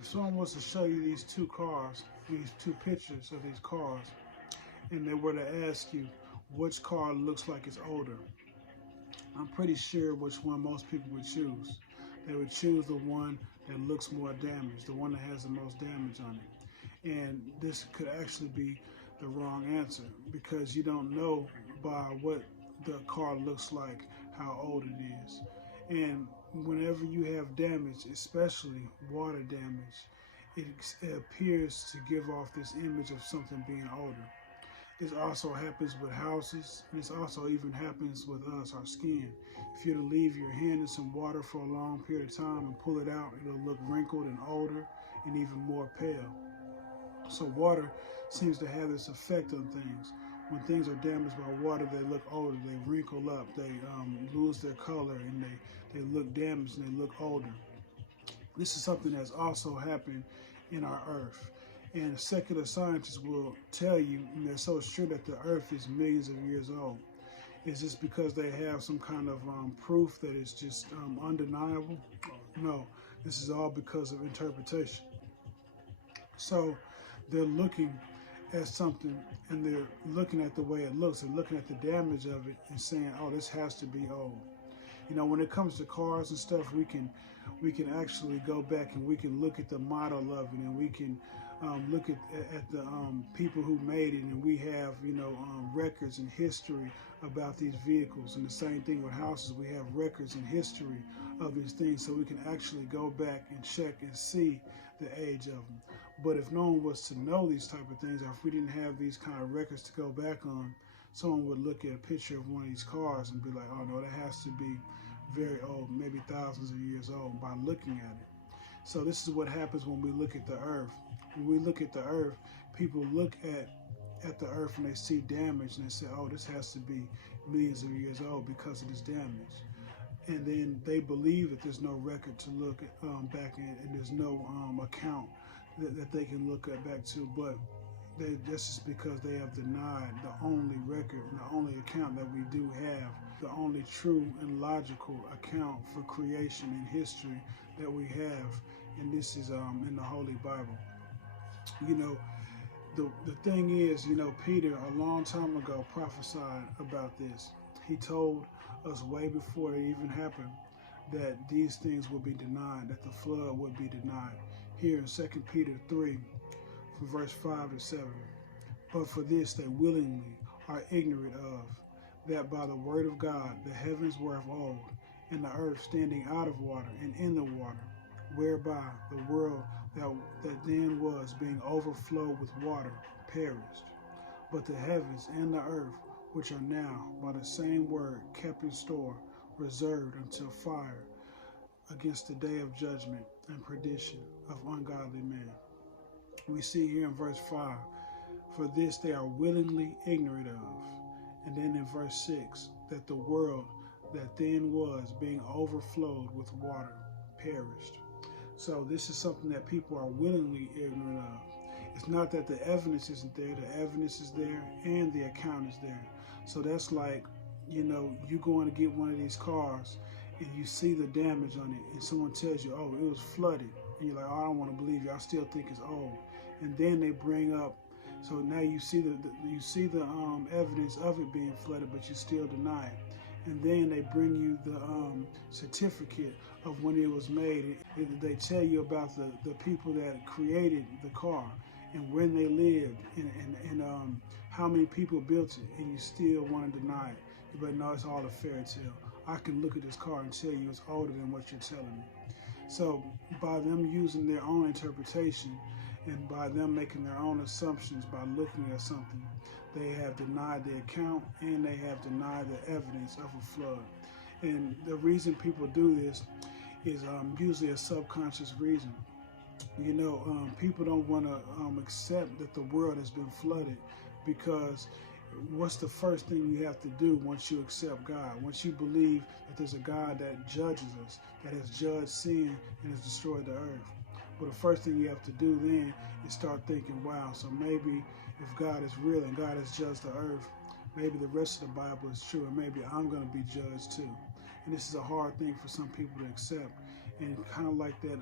If someone was to show you these two cars, these two pictures of these cars, and they were to ask you which car looks like it's older, I'm pretty sure which one most people would choose. They would choose the one that looks more damaged, the one that has the most damage on it. And this could actually be the wrong answer because you don't know by what the car looks like how old it is. And whenever you have damage, especially water damage, it appears to give off this image of something being older. This also happens with houses. This also even happens with us, our skin. If you were to leave your hand in some water for a long period of time and pull it out, it'll look wrinkled and older and even more pale. So water seems to have this effect on things. When things are damaged by water, they look older, they wrinkle up, they lose their color, and they look damaged and they look older. This is something that's also happened in our earth. And secular scientists will tell you, and they're so sure that the earth is millions of years old. Is this because they have some kind of proof that is just undeniable? No, this is all because of interpretation. So they're looking at something and they're looking at the way it looks and looking at the damage of it and saying, oh, this has to be old. You know, when it comes to cars and stuff, we can actually go back and we can look at the model of it, and we can look at the people who made it, and we have records and history about these vehicles. And the same thing with houses, we have records and history of these things, so we can actually go back and check and see the age of them. But if no one was to know these type of things, or if we didn't have these kind of records to go back on, someone would look at a picture of one of these cars and be like, oh no, that has to be very old, maybe thousands of years old, by looking at it. So this is what happens when we look at the earth. When we look at the earth, people look at the earth and they see damage and they say, oh, this has to be millions of years old because of this damage. And then they believe that there's no record to look at, back in, and there's no account that they can look at back to. But this is because they have denied the only record and the only account that we do have, the only true and logical account for creation and history that we have, and this is in the Holy Bible. You know, the thing is, Peter a long time ago prophesied about this. He told us way before it even happened that these things would be denied, that the flood would be denied. Here in 2 Peter 3, from verse 5 to 7. But for this they willingly are ignorant of, that by the word of God the heavens were of old, and the earth standing out of water and in the water, whereby the world that then was, being overflowed with water, perished. But the heavens and the earth, which are now by the same word kept in store, reserved until fire, against the day of judgment and perdition of ungodly men. We see here in verse 5, for this they are willingly ignorant of. And then in verse 6, that the world that then was, being overflowed with water, perished. So this is something that people are willingly ignorant of. It's not that the evidence isn't there. The evidence is there and the account is there. So that's like, you going to get one of these cars and you see the damage on it and someone tells you, oh, it was flooded. And you're like, oh, I don't want to believe you. I still think it's old. And then they bring up, so now you see the evidence of it being flooded, but you still deny it. And then they bring you the certificate of when it was made. They tell you about the people that created the car and when they lived and how many people built it, and you still want to deny it. But no, it's all a fairy tale. I can look at this car and tell you it's older than what you're telling me. So by them using their own interpretation and by them making their own assumptions by looking at something, they have denied the account and they have denied the evidence of a flood. And the reason people do this is usually a subconscious reason. People don't want to accept that the world has been flooded, because what's the first thing you have to do once you accept God? Once you believe that there's a God that judges us, that has judged sin and has destroyed the earth. But the first thing you have to do then is start thinking, wow, so maybe if God is real and God has judged the earth, maybe the rest of the Bible is true, and maybe I'm going to be judged too. And this is a hard thing for some people to accept. and kind of like that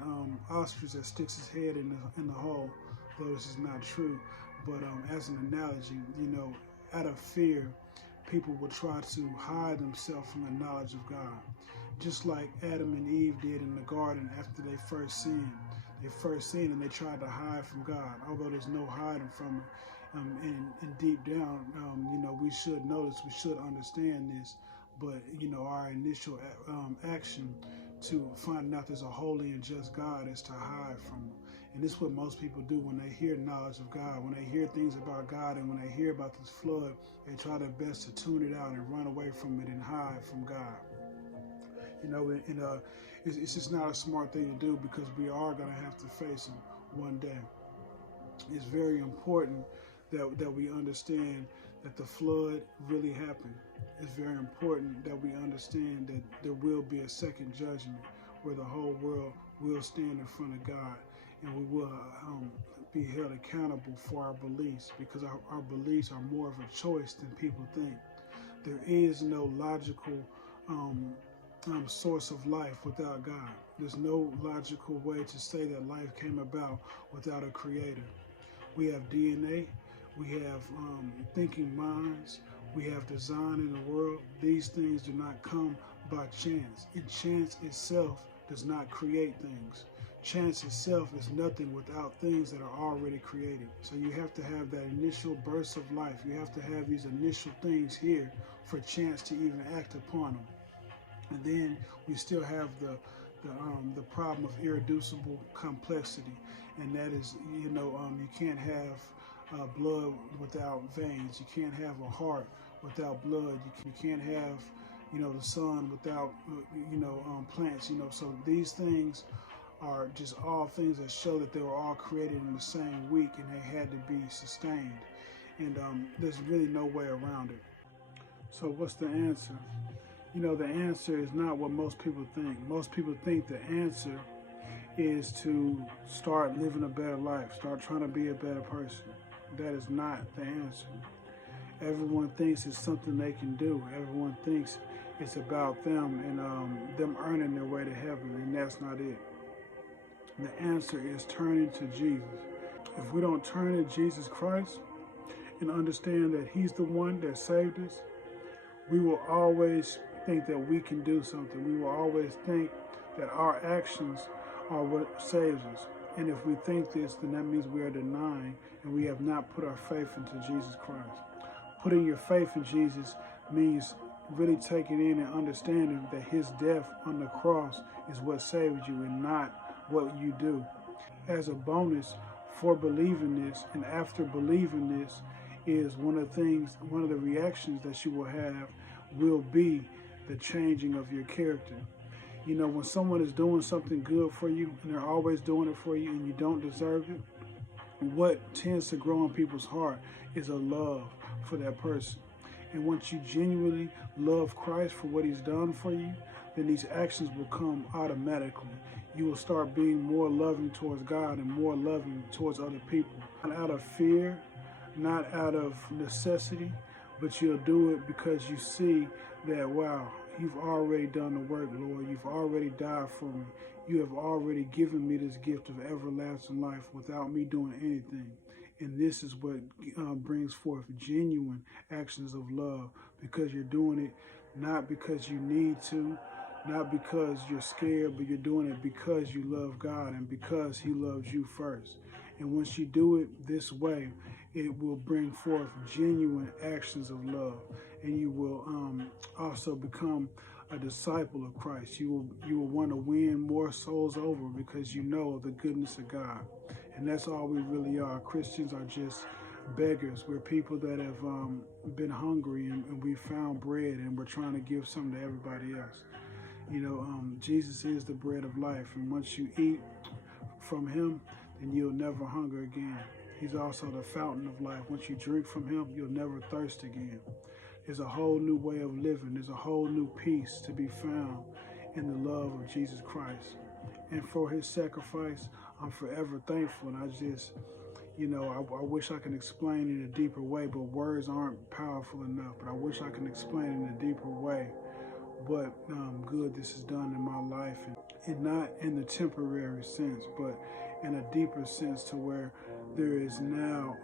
ostrich that sticks his head in the hole, though this is not true. But as an analogy, out of fear, people will try to hide themselves from the knowledge of God. Just like Adam and Eve did in the garden after they first sinned. They first sinned and they tried to hide from God, although there's no hiding from it. And deep down, we should notice, we should understand this, but, our initial action to find out there's a holy and just God is to hide from him. And this is what most people do when they hear knowledge of God, when they hear things about God, and when they hear about this flood, they try their best to tune it out and run away from it and hide from God. It's just not a smart thing to do, because we are going to have to face him one day. It's very important that we understand that the flood really happened. It's very important that we understand that there will be a second judgment where the whole world will stand in front of God, and we will be held accountable for our beliefs, because our beliefs are more of a choice than people think. There is no logical source of life without God. There's no logical way to say that life came about without a creator. We have DNA, we have thinking minds, we have design in the world. These things do not come by chance, and chance itself does not create things. Chance itself is nothing without things that are already created. So you have to have that initial burst of life. You have to have these initial things here for chance to even act upon them. And then we still have the problem of irreducible complexity, and that is, you can't have blood without veins. You can't have a heart without blood. You can't have, the sun without, plants. So these things are just all things that show that they were all created in the same week, and they had to be sustained. And there's really no way around it. So what's the answer? The answer is not what most people think. Most people think the answer is to start living a better life, start trying to be a better person. That is not the answer. Everyone thinks it's something they can do. Everyone thinks it's about them and them earning their way to heaven, and that's not it. The answer is turning to Jesus. If we don't turn to Jesus Christ and understand that he's the one that saved us, we will always think that we can do something. We will always think that our actions are what saves us. And if we think this, then that means we are denying and we have not put our faith into Jesus Christ. Putting your faith in Jesus means really taking in and understanding that his death on the cross is what saved you and not what you do. As a bonus for believing this, and after believing this, is one of the reactions that you will have will be the changing of your character. When someone is doing something good for you and they're always doing it for you and you don't deserve it, what tends to grow in people's heart is a love for that person. And once you genuinely love Christ for what he's done for you, then these actions will come automatically. You will start being more loving towards God and more loving towards other people. Not out of fear, not out of necessity, but you'll do it because you see that, wow, you've already done the work, Lord. You've already died for me. You have already given me this gift of everlasting life without me doing anything. And this is what brings forth genuine actions of love, because you're doing it not because you need to, not because you're scared, but you're doing it because you love God and because he loves you first. And once you do it this way, it will bring forth genuine actions of love, and you will also become a disciple of Christ. You will want to win more souls over because you know the goodness of God. And that's all we really are. Christians are just beggars. We're people that have been hungry and we found bread and we're trying to give some to everybody else. Jesus is the bread of life, and once you eat from him, then you'll never hunger again. He's also the fountain of life. Once you drink from him, you'll never thirst again. There's a whole new way of living. There's a whole new peace to be found in the love of Jesus Christ. And for his sacrifice, I'm forever thankful. And I just, I wish I could explain in a deeper way, but words aren't powerful enough. But I wish I could explain in a deeper way what good this has done in my life, and not in the temporary sense, but in a deeper sense, to where there is now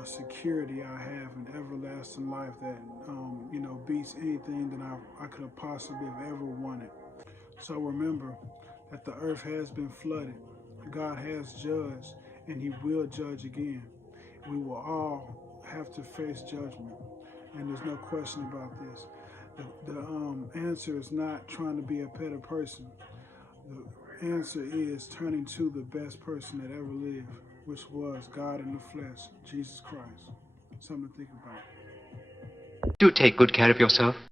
a security I have in everlasting life that beats anything that I could have possibly have ever wanted. So remember that the earth has been flooded. God has judged, and He will judge again. We will all have to face judgment, and there's no question about this. The answer is not trying to be a better person. The answer is turning to the best person that ever lived, which was God in the flesh, Jesus Christ. Something to think about. Do take good care of yourself.